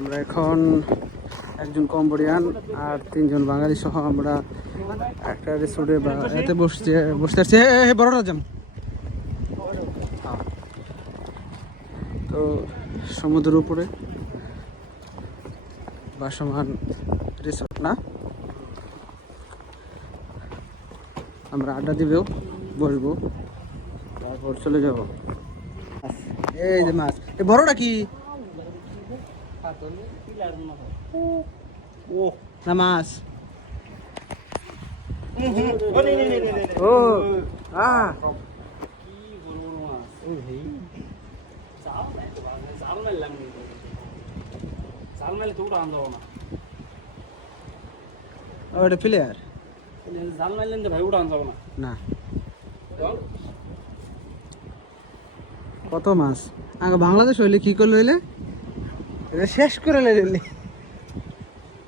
আমরা এখন একজন কম্বোডিয়ান আর তিনজন বাঙালি সহ আমরা একটা রিসোর্টে বা এতে বসতে বসতে আসছি। হে, হে, হে, বড় রাজাম। তো সমুদ্রের উপরে বাসমান রিসোর্ট না? আমরা আড্ডা দিবেও বসবো। তারপর চলে যাব। এই যে মাছ। এ বড়টা কি? মাছ আ জাল মারলে তো উড়ান যাব না ওটা প্লেয়ার জাল মারলেন যে ভাই উড়ান যাব না না। কত মাছ? আগে বাংলাদেশ হইলে কি করলে হইলে? শেষ করে লেলি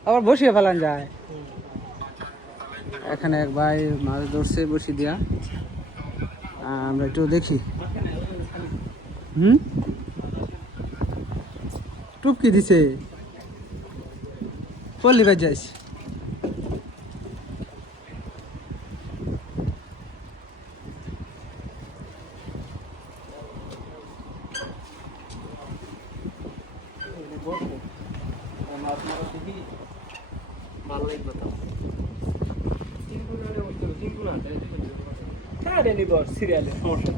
আবার বসিয়ে ফেলান যায়। এখানে এক ভাই মাছ ধরছে, বসিয়ে দিয়া। আমরা একটু দেখি। হুম? টুপকি দিছে। পল্লি বাজ যাইছে। করব কারণ আপনারা দেখি ভালো লাগবে তো হ্যাঁ ডেলিভার সিরিয়ালের সমস্যা